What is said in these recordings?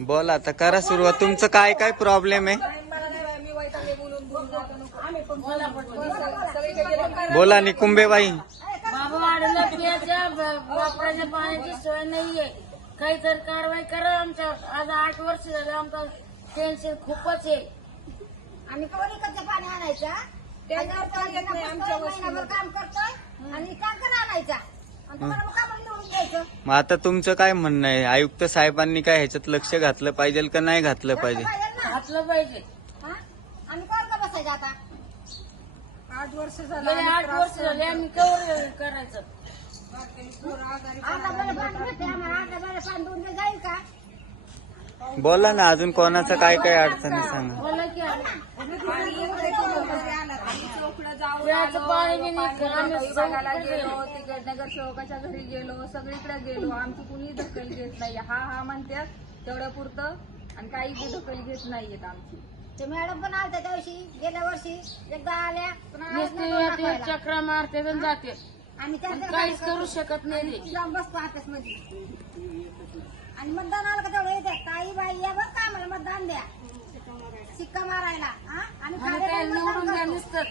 बोला आता, करा सुरुवात. तुमचं काय काय प्रॉब्लेम आहे बोला. निकुंबेबाई, बाबा वाढलं पियाच्या वापराच्या पाण्याची सोय नाहीये. काहीतरी कारवाई करा आमच्या. आज 8 वर्ष झाले आमचं टेन्शन खूपच आहे. आम्ही कवरिकचं पाणी आणायचं महिनाभर काम करतोय आणि टँकर आणायचा आणि तुम्हाला मग कामाला निवडून द्यायचं. मग आता तुमचं काय म्हणणं आहे? आयुक्त साहेबांनी काय ह्याच्यात लक्ष घातलं पाहिजे का नाही घातलं पाहिजे? घातलं पाहिजे. हा? आम्ही कोण का बसायचं आता? 8 वर्ष झाले आम्ही कवर करायचं. आता बरं पाणी भेटते आम्हाला. आता बरं पाणी दोन दिवस जाईल का? बोला ना, अजून कोणाचं काय काय अडचणी सांगा. बोला की प्यायचं पाणी बी नाही. आम्ही विभागाला गेलो, तिकडे नगरसेवकाच्या घरी गेलो, सगळीकडे गेलो. आमची कुणी दखल घेत नाही. हा म्हणतात तेवढ्या पुरतं आणि काही बी दखल घेत नाहीयेत आमची. ते मॅडम पण आलत्या त्या दिवशी, गेल्या वर्षी एकदा आल्या पण आज नुसते नाही येते, दाखवायला. चक्रा मारते आणि जाते. आम्ही आणि काहीच करू शकत नाही ते. जाऊन बसतो ऑफिस मध्ये आणि मतदान आलं का तेवढं येतात. ताई बाई या बघ का आम्हाला मतदान द्या, शिक्का मारायला. हा? आणि आणि खाली काय पण निवडून मतदान द्या करतो. नुसतं.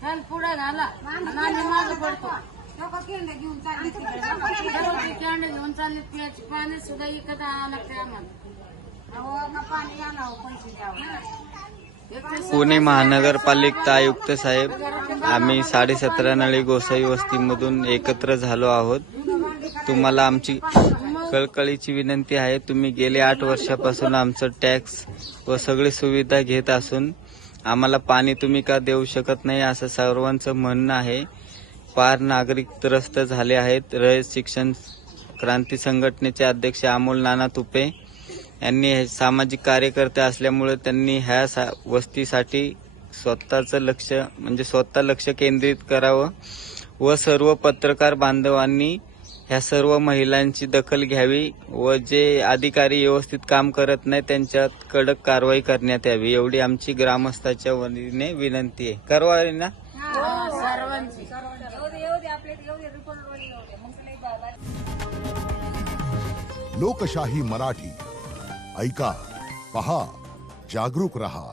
ह्याला पुढे घाला आणि आम्ही मागे पडतो. घेऊन चालले कॅन्ड घेऊन चालले. प्यायचे पाणी सुद्धा इकत आणावं लागते आम्हाला. पाणी आणावं, पैसे द्यावं. पुणे महानगरपालिका आयुक्त साहेब, आम्ही 17.5 नळी गोसाई वस्तीमधून एकत्र झालो आहोत. तुम्हाला आमची कळकळीची विनंती आहे, तुम्ही गेले 8 वर्षापासून आमचं टॅक्स व सगळी सुविधा घेत असून आम्हाला पाणी तुम्ही का देऊ शकत नाही असं सर्वांचं म्हणणं आहे. पार नागरिक त्रस्त झाले आहेत. रयत शिक्षण क्रांती संघटनेचे अध्यक्ष अमोल नाना तुपे यांनी हे सामाजिक कार्यकर्ते असल्यामुळे त्यांनी ह्या वस्तीसाठी स्वतः लक्ष केंद्रित करावं व सर्व पत्रकार बांधवांनी ह्या सर्व महिलांची दखल घ्यावी व जे अधिकारी व्यवस्थित काम करत नाही त्यांच्यात कडक कारवाई करण्यात यावी, एवढी आमची ग्रामस्थाच्या वतीने विनंती आहे. करवावी ना सर्वांची. लोकशाही मराठी ऐका, पहा, जागरूक रहा.